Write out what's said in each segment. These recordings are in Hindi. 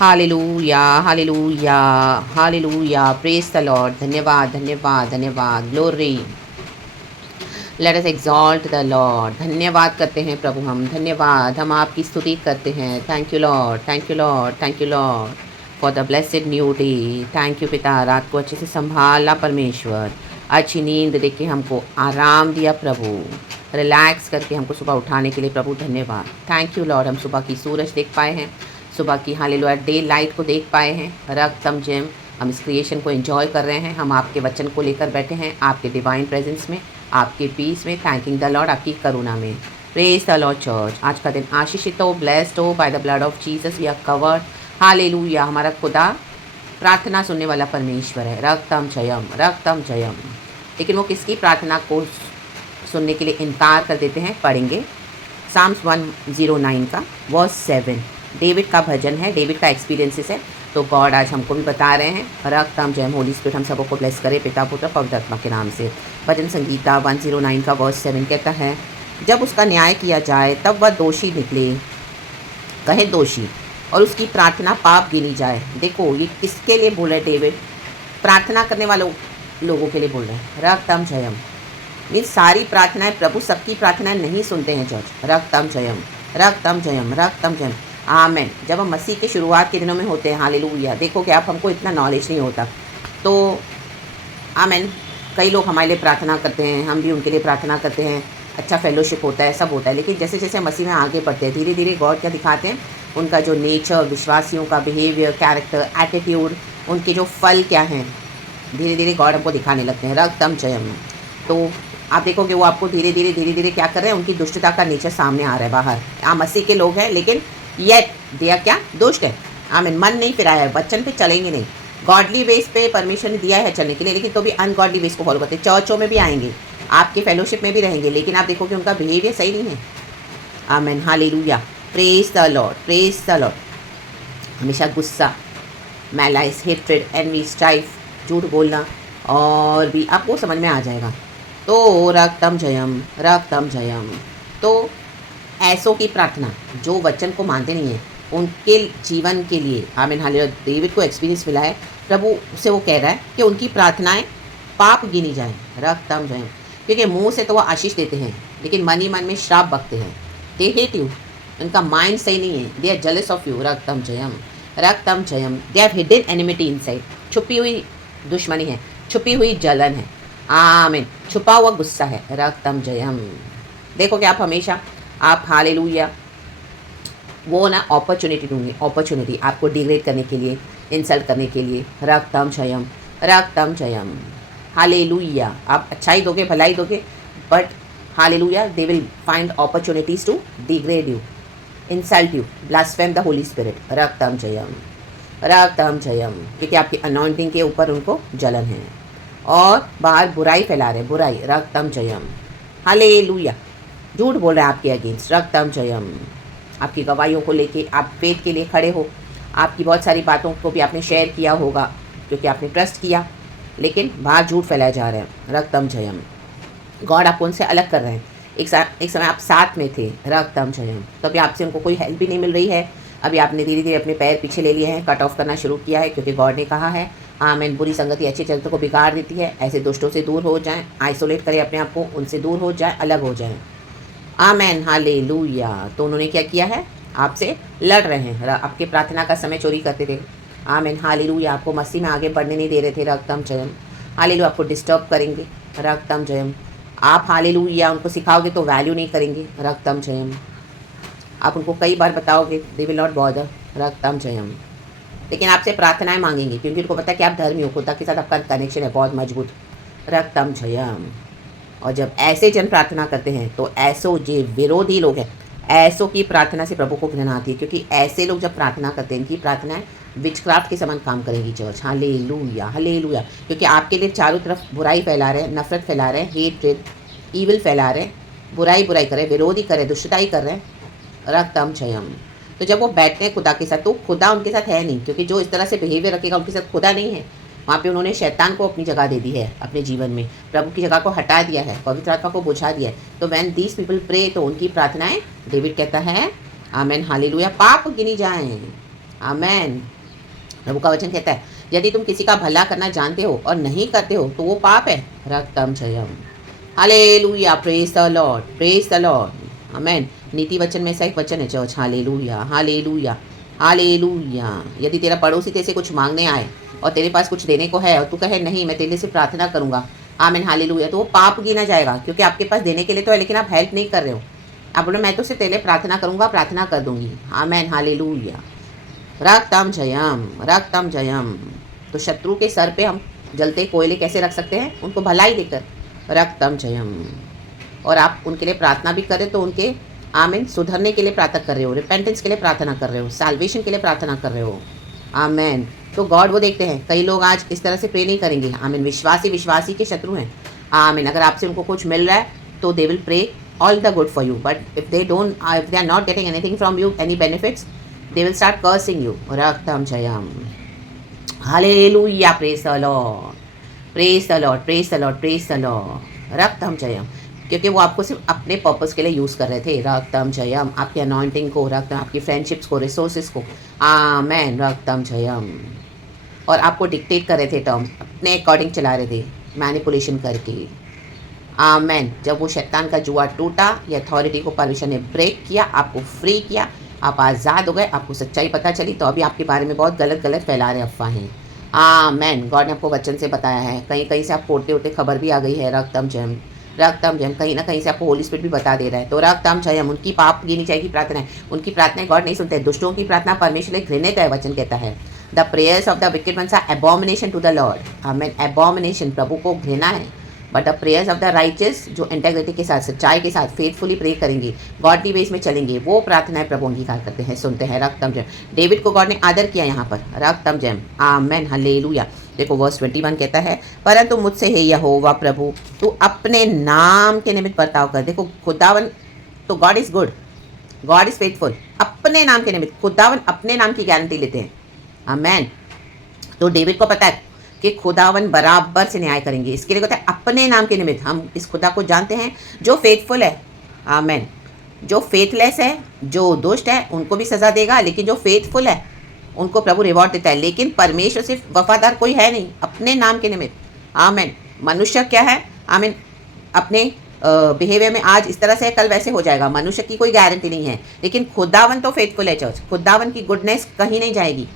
Hallelujah, hallelujah, hallelujah, praise the Lord. धन्यवाद, धन्यवाद, धन्यवाद, glory. Let us exalt the Lord. धन्यवाद करते हैं प्रभु, हम धन्यवाद, हम आपकी स्तुति करते हैं। Thank you Lord, thank you Lord, thank you Lord for the blessed new day. Thank you पिता, रात को अच्छे से संभाला परमेश्वर, अच्छी नींद दे के हमको आराम दिया प्रभु, रिलैक्स करके हमको सुबह उठाने के लिए प्रभु धन्यवाद। थैंक यू लॉर्ड, हम सुबह की सूरज देख पाए हैं, सुबह की हालेलुया डे लाइट को देख पाए हैं। रक्तम जेम, हम इस क्रिएशन को एंजॉय कर रहे हैं। हम आपके वचन को लेकर बैठे हैं आपके डिवाइन प्रेजेंस में, आपके पीस में। थैंकिंग द लॉर्ड, आपकी करुणा में। Praise the Lord church. आज का दिन आशीषित हो, ब्लेस्ड हो by the blood of Jesus, we are covered. Hallelujah, हमारा खुदा प्रार्थना सुनने वाला परमेश्वर है। रक्तम जयम, रक्तम जयम। लेकिन वो किसकी प्रार्थना को सुनने के लिए इनकार कर देते हैं? पढ़ेंगे साम्स 109 का वर्स 7। डेविड का भजन है, डेविड का एक्सपीरियंसेस है। तो गॉड आज हमको भी बता रहे हैं। रक्तम जयम, होली स्पिरिट हम सबको ब्लेस करे पिता पुत्र पवित्र आत्मा के नाम से। भजन संगीता 109 का वर्स 7 कहता है, जब उसका न्याय किया जाए तब वह दोषी निकले, कहे दोषी, और उसकी प्रार्थना पाप गिनी जाए। देखो ये किसके लिए बोल रहे डेविड? प्रार्थना करने वालों लोगों के लिए बोल रहे हैं। रक्तम जयम मीन सारी प्रार्थनाएं, प्रभु सबकी प्रार्थनाएं नहीं सुनते हैं जज। रक्तम जयम, रक्तम जयम, रक्तम जयम, आमेन। जब हम मसीह के शुरुआत के दिनों में होते हैं, हालेलुया, देखो कि आप हमको इतना नॉलेज नहीं होता, तो आमेन, कई लोग हमारे लिए प्रार्थना करते हैं, हम भी उनके लिए प्रार्थना करते हैं, अच्छा फेलोशिप होता है, सब होता है। लेकिन जैसे जैसे मसीह में आगे बढ़ते हैं, धीरे धीरे गॉड क्या दिखाते हैं? उनका जो नेचर, विश्वासियों का बिहेवियर, कैरेक्टर, एटीट्यूड, उनके जो फल क्या हैं, धीरे धीरे गॉड हमको दिखाने लगते हैं। रक्तम जयम, तो आप देखोगे वो आपको धीरे धीरे क्या कर रहे हैं? उनकी दुष्टता का नेचर सामने आ रहा है बाहर। आप मसीह के लोग हैं, लेकिन ये दिया क्या? दुष्ट है। आमीन, मन नहीं फिराया है, वचन पे चलेंगे नहीं। गॉडली वेज पे परमिशन दिया है चलने के लिए, लेकिन तो भी अनगॉडली वेज को फॉलो करते हैं। चर्चों में भी आएंगे, आपके फेलोशिप में भी रहेंगे, लेकिन आप देखोगे उनका बिहेवियर सही नहीं है। आमीन, hallelujah, praise the Lord, praise the Lord. हमेशा गुस्सा, मैलाइस, हेट्रेड, एनवी, स्ट्राइफ, झूठ बोलना, और भी आपको समझ में आ जाएगा। तो रक्तम जयम, रक्तम जयम। तो ऐसों की प्रार्थना जो वचन को मानते नहीं है, उनके जीवन के लिए आमीन, हालेलुया, डेविड को एक्सपीरियंस मिला है। प्रभु से वो कह रहा है कि उनकी प्रार्थनाएं पाप गिनी जाएं। रक्तम जयम, क्योंकि मुंह से तो वो आशीष देते हैं, लेकिन मन ही मन में श्राप बकते हैं। दे हेट यू, उनका माइंड सही नहीं है। They are jealous of you. रक्तम जयम, रक्तम जयम। They have hidden enmity inside, छुपी हुई दुश्मनी है, छुपी हुई जलन है। आमीन, छुपा हुआ गुस्सा है। रक्तम जयम। देखो कि आप हमेशा, आप हालेलुया, वो ना अपॉर्चुनिटी ढूंढेंगे, अपॉर्चुनिटी आपको डिग्रेड करने के लिए, इंसल्ट करने के लिए। रक्तम जयम, रक्तम जयम, हालेलुया। आप अच्छाई दोगे, भलाई दोगे, but hallelujah they will find opportunities to degrade you, insult you, blaspheme the Holy Spirit. रक्तम जयम, रक्तम जयम, क्योंकि आपकी अनॉइंटिंग के ऊपर उनको जलन है और बाहर बुराई फैला रहे, बुराई। रक्तम जयम, हालेलुया, झूठ बोल रहे हैं आपके अगेंस्ट। रक्तम जयम, आपकी गवाहियों को लेके आप फेथ के लिए खड़े हो, आपकी बहुत सारी बातों को भी आपने शेयर किया होगा क्योंकि आपने ट्रस्ट किया, लेकिन बाहर झूठ फैलाए जा रहे हैं। रक्तम जयम, गॉड आपको उनसे अलग कर रहे हैं। एक समय आप साथ में थे। रक्तम जयम, तो अभी आपसे उनको कोई हेल्प भी नहीं मिल रही है। अभी आपने धीरे धीरे अपने पैर पीछे ले लिए हैं, कट ऑफ करना शुरू किया है, क्योंकि गॉड ने कहा है आमीन, बुरी संगति अच्छे चरित्र को बिगाड़ देती है। ऐसे दुष्टों से दूर हो जाएं, आइसोलेट करें अपने आप को, उनसे दूर हो जाएं, अलग हो जाएं। आमीन, हालेलुया। तो उन्होंने क्या किया है? आपसे लड़ रहे हैं, आपके प्रार्थना का समय चोरी करते थे। आमीन, हालेलुया, आपको मसीह में आगे बढ़ने नहीं दे रहे थे। रक्तम जयम, हालेलुया, आपको डिस्टर्ब करेंगे। रक्तम जयम, आप हालेलुया उनको सिखाओगे तो वैल्यू नहीं करेंगे। रक्तम जयम, आप उनको कई बार बताओगे, they will not bother. रक्तम Jayam, लेकिन आपसे प्रार्थनाएं मांगेंगे, क्योंकि उनको पता है कि आप धर्मी हो, खुदा के साथ आपका कनेक्शन है बहुत मजबूत। रक्तम जयम, और जब ऐसे जन प्रार्थना करते हैं तो ऐसो जो विरोधी लोग हैं, ऐसों की प्रार्थना से प्रभु को घृणा आती है, क्योंकि ऐसे लोग जब प्रार्थना करते हैं, इनकी प्रार्थनाएं विचक्राफ्ट के समान काम करेंगी चर्च। हालेलुया, हालेलुया, क्योंकि आपके लिए चारों तरफ बुराई फैला रहे हैं, नफरत फैला रहे हैं, हेट, ईविल फैला रहे हैं, बुराई कर रहे हैं, विरोधी कर रहे हैं, दुष्टताई कर रहे हैं। रक्तम जयम, तो जब वो बैठते हैं खुदा के साथ, तो खुदा उनके साथ है नहीं, क्योंकि जो इस तरह से बिहेवियर रखेगा उनके साथ खुदा नहीं है। वहाँ पे उन्होंने शैतान को अपनी जगह दे दी है अपने जीवन में, प्रभु की जगह को हटा दिया है, पवित्र आत्मा को बुझा दिया है। तो व्हेन दीज पीपल प्रे, तो उनकी प्रार्थनाएं, डेविड कहता है आमीन, हालेलुया, पाप गिनी जाएं। आमेन। प्रभु का वचन कहता है यदि तुम किसी का भला करना जानते हो और नहीं करते हो तो वो पाप है। रक्तम जयम। Hallelujah, praise the Lord, praise the Lord. आमेन। नीति वचन में से एक वचन है चर्च। Hallelujah, hallelujah, hallelujah. यदि तेरा पड़ोसी तेरे से कुछ मांगने आए और तेरे पास कुछ देने को है और तू कहे नहीं मैं तेरे से प्रार्थना करूंगा, आमेन, हालेलुया, तो वो पाप गिना जाएगा, क्योंकि आपके पास देने के लिए तो है लेकिन आप हेल्प नहीं कर रहे हो। आप बोलो मैं तो सिर्फ तेरे लिए प्रार्थना करूंगा, प्रार्थना कर दूंगी, आमेन, हालेलुया। रक्तम जयम, रक्तम जयम। तो शत्रु के सर पे हम जलते कोयले कैसे रख सकते हैं? उनको भलाई देकर। रक्तम जयम। और आप उनके लिए प्रार्थना भी करें तो उनके आमीन सुधरने के लिए प्रार्थना कर रहे हो, रिपेंटेंस के लिए प्रार्थना कर रहे हो, साल्वेशन के लिए प्रार्थना कर रहे हो, आमेन। तो गॉड वो देखते हैं। कई लोग आज इस तरह से प्रे नहीं करेंगे, आमीन। विश्वासी के शत्रु हैं, आमीन। अगर आपसे उनको कुछ मिल रहा है तो they will pray all the good for you, but if they are not getting anything from you, any benefits, they will start cursing you. Raktam Jayam. Hallelujah. Praise the Lord. Praise the Lord. Praise the Lord. Praise the Lord. रक्तम जयम। क्योंकि वो आपको सिर्फ अपने पर्पस के लिए यूज़ कर रहे थे। रक्तम जयम। आपकी अनॉइंटिंग को, रक्तम, आपकी फ्रेंडशिप्स को, रिसोर्सेज को, आमेन, रक्तम जयम। और आपको डिक्टेट कर रहे थे टर्म्स, अपने अकॉर्डिंग चला रहे थे, मैनिपुलेशन करके, आमेन। जब वो शैतान का जुआ टूटा, ये अथॉरिटी को परमेश्वर ने ब्रेक किया, आपको फ्री किया, आप आज़ाद हो गए, आपको सच्चाई पता चली, तो अभी आपके बारे में बहुत गलत गलत फैला रहे अफवाहें, आमेन। गॉड ने आपको वचन से बताया है। कहीं कहीं से आपको उड़ते उड़ते खबर भी आ गई है। रक्तम जयम, रक्तम जयम। कहीं ना कहीं से आपको होली स्पिरिट भी बता दे रहा है। तो रक्तम जयम। उनकी पाप गिनी जाएगी प्रार्थना है, उनकी प्रार्थनाएं गॉड नहीं सुनते। दुष्टों की प्रार्थना परमेश्वर ने घृणित है, वचन कहता है। The prayers of the wicked ones are abomination to the Lord, amen. Abomination, प्रभु को घृणा है। But the prayers of the righteous, जो इंटेग्रिटी के साथ, सच्चाई के साथ, फेथफुली प्रे करेंगे, गॉडली वेज में चलेंगे, वो प्रार्थनाएं प्रभु अंगीकार करते हैं, सुनते हैं। रक्तम जयम। डेविड को गॉड ने आदर किया यहाँ पर। रक्तम जयम, आमेन, हालेलुया। देखो वर्स 21 कहता है परंतु मुझसे हे यहोवा प्रभु तू अपने नाम के निमित्त बर्ताव कर। देखो खुदावन, तो God is good, God is faithful. अपने नाम के निमित्त, खुदावन अपने नाम की गारंटी लेते हैं, आमेन। तो डेविड को पता है कि खुदावन बराबर से न्याय करेंगे, इसके लिए कहते हैं अपने नाम के निमित्त। हम इस खुदा को जानते हैं जो फेथफुल है, आमेन। जो फेथलेस है, जो दुष्ट है, उनको भी सज़ा देगा, लेकिन जो फेथफुल है उनको प्रभु रिवॉर्ड देता है। लेकिन परमेश्वर सिर्फ वफादार कोई है नहीं, अपने नाम के निमित्त, आमेन। मनुष्य क्या है, आमीन, अपने बिहेवियर में आज इस तरह से है, कल वैसे हो जाएगा, मनुष्य की कोई गारंटी नहीं है। लेकिन खुदावन तो फेथफुल है चर्च, खुदावन की गुडनेस कहीं नहीं जाएगी,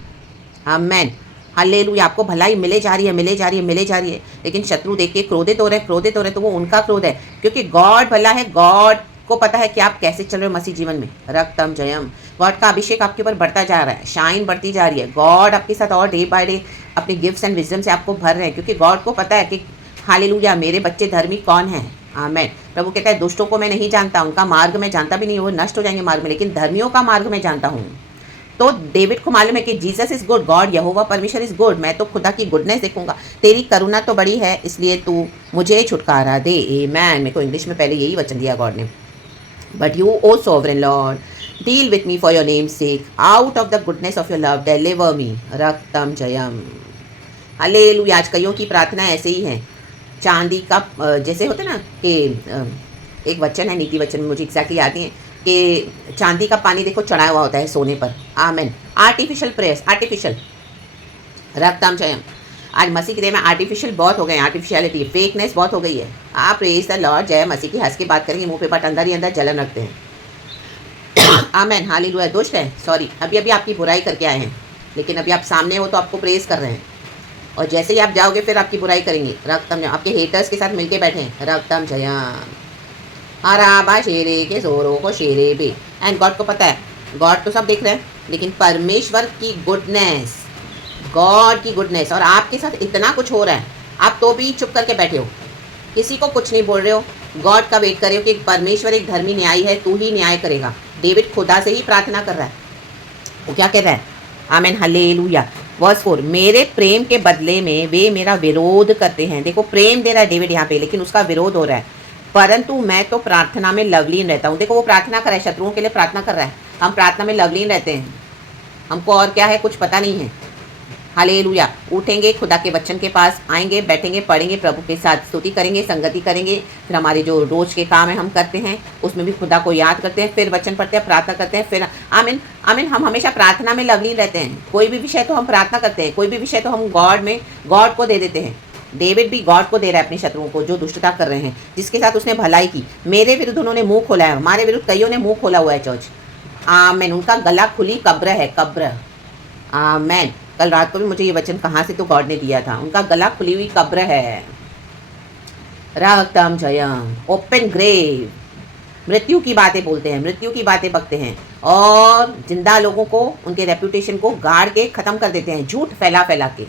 आमेन, हालेलुया। आपको भलाई मिले जा रही है, मिले जा रही है, मिले जा रही है, लेकिन शत्रु देख के क्रोधित हो रहे, क्रोधित हो रहे, तो वो उनका क्रोध है, क्योंकि गॉड भला है। गॉड को पता है कि आप कैसे चल रहे हो मसीह जीवन में। रक्तम जयम। गॉड का अभिषेक आपके ऊपर बढ़ता जा रहा है, शाइन बढ़ती जा रही है। गॉड आपके साथ और डे बाय डे अपने गिफ्ट्स एंड विजडम से आपको भर रहे हैं, क्योंकि गॉड को पता है कि हालेलुया मेरे बच्चे धर्मी कौन है, आमेन। प्रभु कहता है दुष्टों को मैं नहीं जानता, उनका मार्ग मैं जानता भी नहीं, वो नष्ट हो जाएंगे मार्ग में, लेकिन धर्मियों का मार्ग मैं जानता हूँ। तो डेविड को मालूम है कि जीसस इज गुड, गॉड यहोवा परमेश्वर इज गुड, मैं तो खुदा की गुडनेस देखूंगा, तेरी करुणा तो बड़ी है, इसलिए तू मुझे छुटकारा दे, आमेन। मेरे को इंग्लिश में पहले यही वचन दिया गॉड ने। But you O sovereign Lord deal with me for your name sake, out of the goodness of your love deliver me. रक्तम जयम, हालेलुया। आज कईयों की प्रार्थना ऐसे ही है, चांदी का जैसे होते ना कि एक वचन है नीति वचन में, मुझे एग्जैक्टली याद नहीं है, कि चांदी का पानी देखो चढ़ाया हुआ होता है सोने पर, आमेन। Artificial prayers, artificial. रक्तम जयम। आज मसीह के डे में आर्टिफिशियल बहुत हो गए, आर्टिफिशियलिटी, फेकनेस बहुत हो गई है। आप प्रेज द लॉर्ड, जय मसीह की, हंस के बात करेंगे मुंह पे, बट अंदर ही अंदर जलन रखते हैं, आमेन, हालेलुया। दुष्ट है, सॉरी, अभी अभी आपकी बुराई करके आए हैं, लेकिन अभी आप सामने हो तो आपको प्रेज कर रहे हैं, और जैसे ही आप जाओगे फिर आपकी बुराई करेंगे। रक्तम जयम। आपके हेटर्स के साथ मिलके बैठे हैं। रक्तम जयम। हराबा शेरे के जोरों को शेरे भी। एंड गॉड को पता है, गॉड तो सब देख रहे हैं, लेकिन परमेश्वर की गुडनेस, गॉड की गुडनेस, और आपके साथ इतना कुछ हो रहा है, आप तो भी चुप करके बैठे हो, किसी को कुछ नहीं बोल रहे हो, गॉड का वेट कर रहे हो कि परमेश्वर एक धर्मी न्यायी है, तू ही न्याय करेगा। डेविड खुदा से ही प्रार्थना कर रहा है, वो क्या कह रहा है, आमेन, हालेलुया। वर्स 4, मेरे प्रेम के बदले में वे मेरा विरोध करते हैं। देखो प्रेम दे रहा है डेविड यहाँ पे, लेकिन उसका विरोध हो रहा है। परंतु मैं तो प्रार्थना में लवलीन रहता हूँ। देखो वो प्रार्थना कर रहा है, शत्रुओं के लिए प्रार्थना कर रहा है। हम प्रार्थना में लवलीन रहते हैं, हमको और क्या है कुछ पता नहीं है, हालेलुया। उठेंगे, खुदा के वचन के पास आएंगे, बैठेंगे, पढ़ेंगे, प्रभु के साथ स्तुति करेंगे, संगति करेंगे, फिर हमारे जो रोज़ के काम है हम करते हैं, उसमें भी खुदा को याद करते हैं, फिर वचन पढ़ते हैं, प्रार्थना करते हैं, फिर आमीन आमीन। हम हमेशा प्रार्थना में लवलीन रहते हैं। कोई भी विषय तो हम प्रार्थना करते हैं, कोई भी विषय तो हम गॉड को दे देते हैं। डेविड भी गॉड को दे रहा है अपने शत्रुओं को जो दुष्टता कर रहे हैं, जिसके साथ उसने भलाई की। मेरे विरुद्ध उन्होंने मुंह खोला है, हमारे विरुद्ध कईयों ने मुंह खोला हुआ है चर्च। आमीन। उनका गला खुली कब्र है, कब्र। आमीन। कल रात को भी मुझे ये वचन कहाँ से तो गॉड ने दिया था, उनका गला खुली हुई कब्र है। रक्तम जयम, ओपन ग्रेव। मृत्यु की बातें बोलते हैं, मृत्यु की बातें बकते हैं और जिंदा लोगों को, उनके रेपुटेशन को गाड़ के ख़त्म कर देते हैं, झूठ फैला फैला के।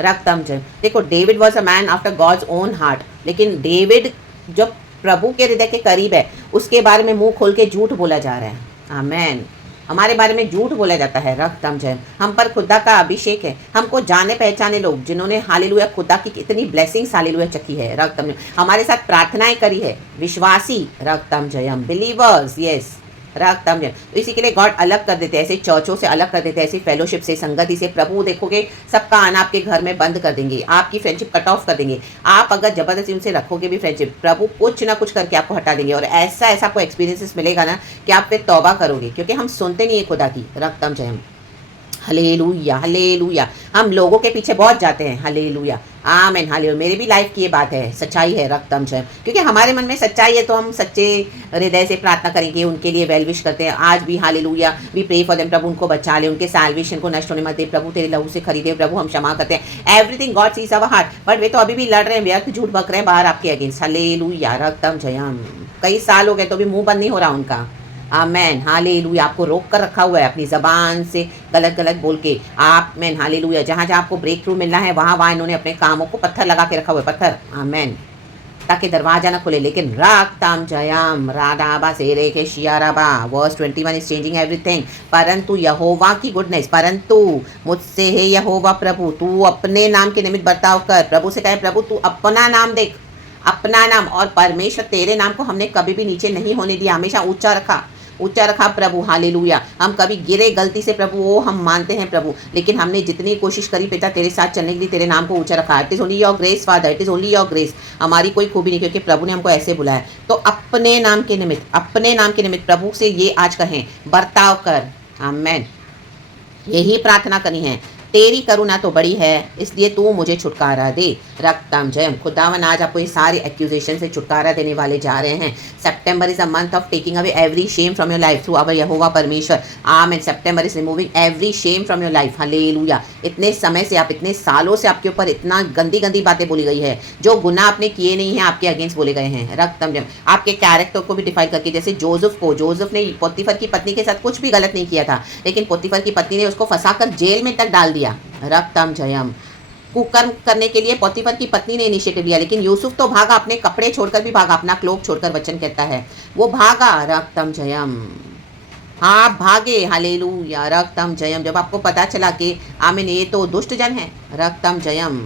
रक्तम जय। देखो, David was a man after God's own heart, लेकिन डेविड जब प्रभु के हृदय के करीब है, उसके बारे में मुंह खोल के झूठ बोला जा रहा है। आमेन। हमारे बारे में झूठ बोला जाता है। रक्तम जय। हम पर खुदा का अभिषेक है, हमको जाने पहचाने लोग जिन्होंने हालेलुया खुदा की कितनी ब्लेसिंग्स हालेलुया चखी है। रक्तम जय। हमारे साथ प्रार्थनाएं करी है, विश्वासी। रक्तम जयम, बिलीवर्स। यस, रक्तम जय। तो इसी के लिए गॉड अलग कर देते हैं, ऐसे चर्चों से अलग कर देते हैं, ऐसी फेलोशिप से, संगति से। प्रभु देखोगे सबका आना आपके घर में बंद कर देंगे, आपकी फ्रेंडशिप कट ऑफ कर देंगे। आप अगर जबरदस्ती उनसे रखोगे भी फ्रेंडशिप, प्रभु कुछ ना कुछ करके आपको हटा देंगे। और ऐसा ऐसा आपको एक्सपीरियंसेस मिलेगा ना कि आप फिर तौबा करोगे, क्योंकि हम सुनते नहीं है खुदा की। रक्तम जय। Hallelujah, hallelujah. हम लोगों के पीछे बहुत जाते हैं। हलेलुया, आमीन, हालेलुया। मेरी भी लाइफ की ये बात है, सच्चाई है। रक्तम जय। क्योंकि हमारे मन में सच्चाई है तो हम सच्चे हृदय से प्रार्थना करेंगे, उनके लिए वेल विश करते हैं। आज भी hallelujah, we pray for them. प्रभु उनको बचा ले, उनके सैल्वेशन को नष्ट होने मत दे। प्रभु तेरे लहू से खरीदे। प्रभु हम क्षमा करते हैं। Everything God sees our heart, but वे तो अभी भी लड़ रहे हैं, व्यर्थ झूठ बक रहे हैं बाहर आपके अगेंस्ट। हलेलुया, रक्तम जयम। कई साल हो गए तो भी मुंह बंद नहीं हो रहा उनका। आमेन, हालेलुया। आपको रोक कर रखा हुआ है अपनी ज़बान से गलत गलत बोल के। आमेन, हालेलुया। जहाँ जहाँ आपको ब्रेक थ्रू मिलना है वहाँ वहाँ इन्होंने अपने कामों को पत्थर लगा के रखा हुआ है, पत्थर। आमेन, ताकि दरवाजा ना खुले। लेकिन रक्तम जयम, राडाबा सेरे के शियाराबा। Verse 21 is changing everything. परंतु यहोवा की गुडनेस, परंतु मुझसे है यहोवा प्रभु, तू अपने नाम के निमित्त बर्ताव कर। प्रभु से कहे, प्रभु तू अपना नाम देख, अपना नाम। और परमेश्वर तेरे नाम को हमने कभी भी नीचे नहीं होने दिया, हमेशा ऊंचा रखा, ऊंचा रखा प्रभु। हालेलुया। हम कभी गिरे गलती से प्रभु, वो हम मानते हैं प्रभु, लेकिन हमने जितनी कोशिश करी पिता तेरे साथ चलने के लिए तेरे नाम को ऊंचा रखा। It is only your grace father, it is only your grace. हमारी कोई खूबी नहीं, क्योंकि प्रभु ने हमको ऐसे बुलाया। तो अपने नाम के निमित्त, अपने नाम के निमित्त प्रभु से ये आज कहें, बर्ताव कर। आमेन, यही प्रार्थना करनी है। तेरी करुणा तो बड़ी है, इसलिए तू मुझे छुटकारा दे। रक्तम जयम। खुदावन आज आपको ये सारे एक्यूजेशन से छुटकारा देने वाले जा रहे हैं। September is a month of taking away every shame from your life through our यहोवा परमेश्वर। आमीन। September is removing every shame from your life. हालेलुया। इतने समय से, आप इतने सालों से आपके ऊपर इतना गंदी गंदी बातें बोली गई है, जो गुनाह आपने किए नहीं है आपके अगेंस्ट बोले गए हैं। रक्तम जयम। आपके कैरेक्टर को भी डिफाइन करके, जैसे जोसेफ ने पोतीफर की पत्नी के साथ कुछ भी गलत नहीं किया था, लेकिन पोतीफर की पत्नी ने उसको फंसाकर जेल में तक डाल दिया। रक्तम जयम। कुकर्म करने के लिए पोतीफर की पत्नी ने इनिशिएटिव लिया, लेकिन यूसुफ तो भागा, अपने कपड़े छोड़कर भी भागा, अपना क्लोक छोड़कर, वचन कहता है वो भागा। रक्तम जयम। हाँ, भागे। हालेलुया, रक्तम जयम। जब आपको पता चला कि आमीन ये तो दुष्ट जन है। रक्तम जयम।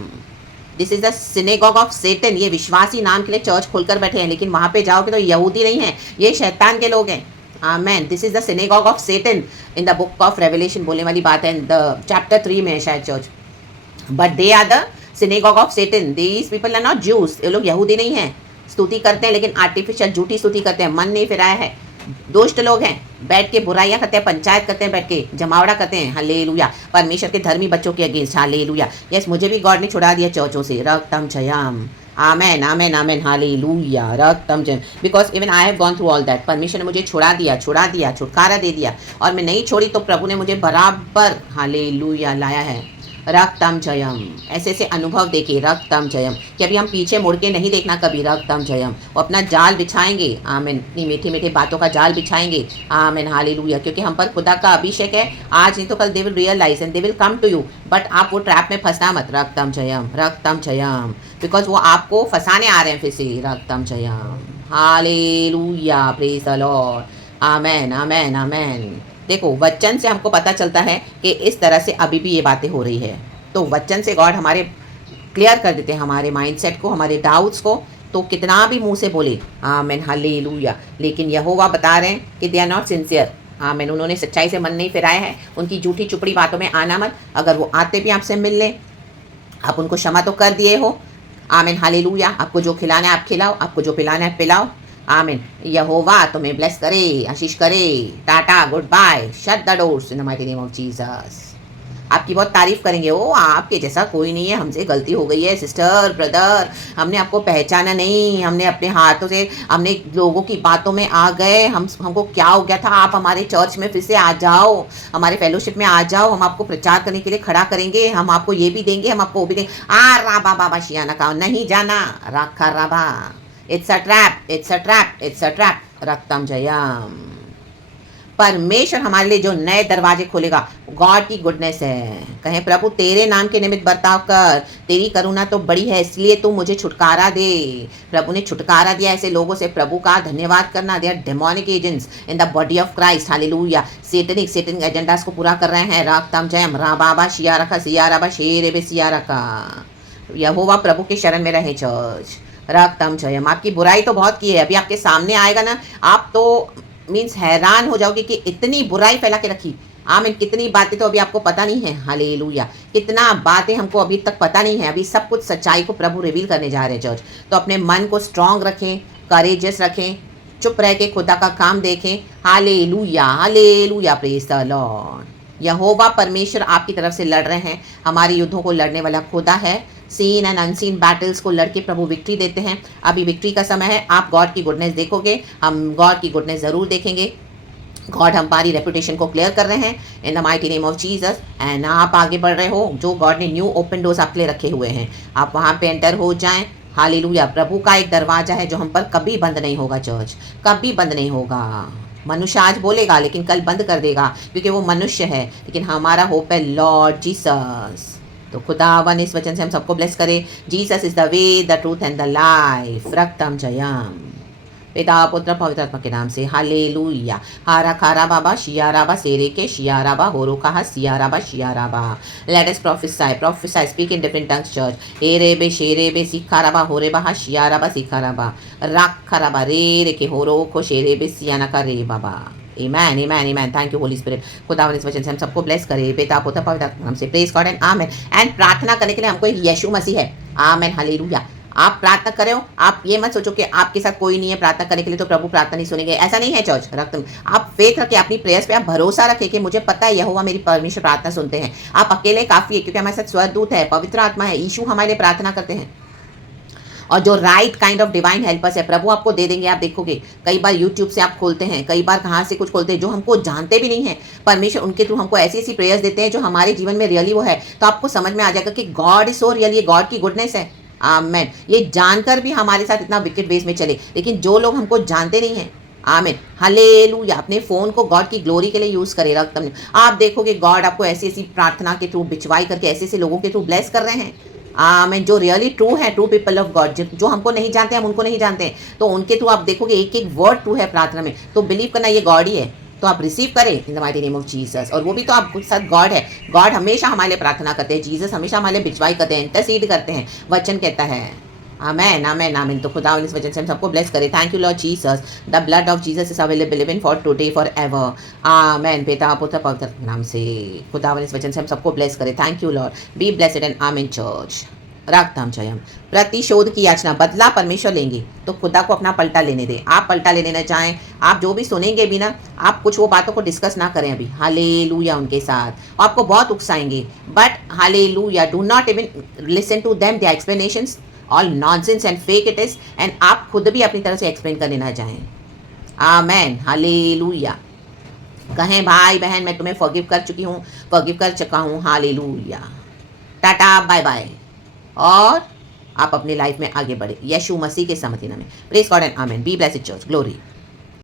This is the synagogue of Satan. ये विश्वासी नाम के लिए चर्च खोलकर बैठे हैं, लेकिन वहां पे जाओगे तो यहूदी नहीं है, ये शैतान के लोग हैं। आमेन। This is the synagogue of Satan in the book of Revelation, बोलने वाली बात है, द चैप्टर 3 में है शायद church. But they are the synagogue of Satan. These people are not Jews. ये लोग यहूदी नहीं हैं। स्तुति करते हैं लेकिन आर्टिफिशियल झूठी स्तुति करते हैं, मन नहीं फिराया है। दुष्ट लोग हैं, बैठ के बुराइयां करते हैं, पंचायत करते हैं, बैठ के जमावड़ा करते हैं। हालेलुया। परमेश्वर के धर्मी बच्चों के अगेंस्ट। हालेलुया। यस, मुझे भी गॉड ने छुड़ा दिया चर्चों से। रक्तम जयम। आमेन, आमेन, आमेन, हालेलुया। रक्तम जयम। Because even I have gone through all that. परमेश्वर ने मुझे छुड़ा दिया, छुटकारा दे दिया, और मैं नहीं छोड़ी तो प्रभु ने मुझे बराबर हालेलुया लाया है। रक्तम जयम। ऐसे ऐसे अनुभव देखिए। रक्तम जयम कि अभी हम पीछे मुड़ के नहीं देखना कभी। रक्तम जयम। वो अपना जाल बिछाएंगे। आमीन। इतनी मीठी मीठी बातों का जाल बिछाएंगे। आमीन, हालेलुया। क्योंकि हम पर खुदा का अभिषेक है। आज नहीं तो कल they will realise and they will come to you, but आप वो ट्रैप में फंसना मत। रक्तम जयम, रक्तम जयम। बिकॉज वो आपको फंसाने आ रहे हैं फिर से। रक्तम जयम। Hallelujah, praise the Lord. आमेन, आमेन, आमेन। देखो, वचन से हमको पता चलता है कि इस तरह से अभी भी ये बातें हो रही है। तो वचन से गॉड हमारे क्लियर कर देते हैं हमारे माइंडसेट को, हमारे डाउट्स को। तो कितना भी मुंह से बोले, आमीन, हालेलुया, लेकिन यहोवा बता रहे हैं कि दे आर नॉट सिंसियर। आमीन। उन्होंने सच्चाई से मन नहीं फिराया है। उनकी झूठी चुपड़ी बातों में आना मत। अगर वो आते भी आपसे मिल लें, आप उनको क्षमा तो कर दिए हो। आमीन, हालेलुया। आपको जो खिलाना है आप खिलाओ, आपको जो पिलाना है पिलाओ। आमीन। यहोवा तुम्हें ब्लेस करे, आशीष करे। Tata, goodbye, shut the doors in the mighty name of Jesus. आपकी बहुत तारीफ करेंगे। ओ आपके जैसा कोई नहीं है, हमसे गलती हो गई है सिस्टर ब्रदर, हमने आपको पहचाना नहीं, हमने अपने हाथों से हमने लोगों की बातों में आ गए, हमको क्या हो गया था। आप हमारे चर्च में फिर से आ जाओ, हमारे फेलोशिप में आ जाओ, हम आपको प्रचार करने के लिए खड़ा करेंगे, हम आपको ये भी देंगे, हम आपको वो भी देंगे। राबा बाबा शियाना का नहीं जाना, राखा राबा। It's a trap, it's a trap, it's a trap. रक्तम जयम। परमेश्वर हमारे लिए जो नए दरवाजे खोलेगा, गॉड की गुडनेस है। कहें प्रभु तेरे नाम के निमित्त बर्ताव कर, तेरी करुणा तो बड़ी है, इसलिए तू मुझे छुटकारा दे। प्रभु ने छुटकारा दिया ऐसे लोगों से, प्रभु का धन्यवाद करना। They are demonic agents in the body of Christ, hallelujah. Satanic agendas को पूरा कर रहे हैं। राक्तम जयम, राबाबा शिया रखा, सिया राबा शेरे बे सिया रखा। यहोवा प्रभु के शरण में रहे चर्च। राक्तम जयम। आपकी बुराई तो बहुत की है, अभी आपके सामने आएगा ना, आप तो मीन्स हैरान हो जाओगे कि इतनी बुराई फैला के रखी। आमीन। कितनी बातें तो अभी आपको पता नहीं है, हालेलुया। कितना बातें हमको अभी तक पता नहीं है, अभी सब कुछ सच्चाई को प्रभु रिवील करने जा रहे हैं चर्च। तो अपने मन को स्ट्रांग रखें, करेजियस रखें, चुप रह के खुदा का काम देखें। Hallelujah, hallelujah, praise the Lord. यहोवा परमेश्वर आपकी तरफ से लड़ रहे हैं, हमारे युद्धों को लड़ने वाला खुदा है। सीन एंड अनसीन बैटल्स को लड़के प्रभु विक्ट्री देते हैं। अभी विक्ट्री का समय है, आप गॉड की गुडनेस देखोगे, हम गॉड की गुडनेस ज़रूर देखेंगे। गॉड हमारी रेपुटेशन को क्लियर कर रहे हैं इन the mighty name of Jesus. And आप आगे बढ़ रहे हो, जो गॉड ने न्यू ओपन डोर्स आपके लिए रखे हुए हैं, आप वहाँ पे एंटर हो जाएं। हालेलुया। प्रभु का एक दरवाजा है जो हम पर कभी बंद नहीं होगा चर्च, कभी बंद नहीं होगा। मनुष्य आज बोलेगा लेकिन कल बंद कर देगा, क्योंकि वो मनुष्य है, लेकिन हमारा होप है लॉर्ड जीसस। तो खुदावन इस वचन से हम सबको ब्लेस करे। Jesus is the way, the truth and the life. रक्तम जयम। पिता पुत्र पवित्र आत्मा के नाम से, हालेलुया। हारा खारा बाबा शियाराबा सेरे के शियाराबा होरो कहा सियाराबा शियाराबा। Let us prophesy speak in different tongues church. ए रे बे शेरे बे सिखाराबा होरे बहा शियाराबा सिखाराबा। राख खराबा रे रे के होरो को शेरे बे सियाना का रे बाबा। Amen, amen, amen. Thank you, Holy Spirit. खुदावन इस वचन से हम सबको ब्लेस करे। पिता पुत्र पवित्र आत्मा नाम से, praise God and amen. And प्रार्थना करने के लिए हमको एक यीशु मसीह है। आमेन, हालेलुया। आप प्रार्थना करें, आप ये मत सोचो कि आपके साथ कोई नहीं है प्रार्थना करने के लिए तो प्रभु प्रार्थना नहीं सुनेंगे, ऐसा नहीं है चर्च। रक्त आप फेथ रखें, अपनी प्रेयर्स पे आप भरोसा रखें कि मुझे पता है यहोवा मेरी परमेश्वर प्रार्थना सुनते हैं। आप अकेले काफ़ी है, क्योंकि हमारे साथ स्वर्गदूत है, पवित्र आत्मा है, यीशु हमारे लिए प्रार्थना करते हैं। और जो right kind of divine helpers है प्रभु आपको दे देंगे। आप देखोगे कई बार यूट्यूब से आप खोलते हैं, कई बार कहाँ से कुछ खोलते हैं, जो हमको जानते भी नहीं है, परमेश्वर उनके थ्रू हमको ऐसी ऐसी प्रेयर्स देते हैं जो हमारे जीवन में रियली वो है। तो आपको समझ में आ जाएगा कि गॉड इज सो रियल, ये गॉड की गुडनेस है। आमेन। ये जानकर भी हमारे साथ इतना विकेट वेज में चले, लेकिन जो लोग हमको जानते नहीं हैं, आमीन, हालेलुया, अपने फ़ोन को गॉड की ग्लोरी के लिए यूज़ करे। रक्त आप देखोगे गॉड आपको ऐसी ऐसी प्रार्थना के थ्रू बिचवाई करके ऐसे ऐसे लोगों के थ्रू ब्लेस कर रहे हैं। आमीन। जो रियली ट्रू है, ट्रू पीपल ऑफ गॉड, जो हमको नहीं जानते, हम उनको नहीं जानते हैं, तो उनके थ्रू आप देखोगे एक एक वर्ड ट्रू है प्रार्थना में। तो बिलीव करना ये गॉड ही है, तो आप रिसीव करें इन the mighty name of Jesus. और वो भी तो आपके साथ गॉड है। गॉड हमेशा हमारे लिए प्रार्थना करते हैं, जीसस हमेशा हमारे लिए बिचवाई करते हैं, इंटरसीड करते हैं, वचन कहता है। आमेन, आमेन, आमेन। तो खुदा इस वजह से हम सबको ब्लेस करें। Thank you Lord Jesus. The blood of Jesus is available even for today forever. Amen. पिता पुत्र पवित्र नाम से खुदा इस वजह से हम सबको ब्लेस करें। Thank you Lord. Be blessed and amen church. रागताम जयम। प्रतिशोध की याचना, बदला परमेश्वर लेंगे, तो खुदा को अपना पलटा लेने दें। आप पलटा लेने ना चाहें, आप जो भी सुनेंगे भी ना, आप कुछ वो बातों को डिस्कस ना करें अभी, हालेलुया, उनके साथ आपको बहुत उकसाएंगे, but hallelujah, do not even listen to them, their explanations all nonsense and fake it is, and आप खुद भी अपनी तरह से एक्सप्लेन करने ना चाहें। आमेन, हालेलुया। कहें भाई बहन मैं तुम्हें फॉरगिव कर चुकी हूँ, फॉरगिव कर चुका हूँ, हालेलुया, टाटा बाय बाय, और आप अपनी लाइफ में आगे बढ़े यीशु मसीह के समझने में। Praise God and amen. Be blessed church, glory.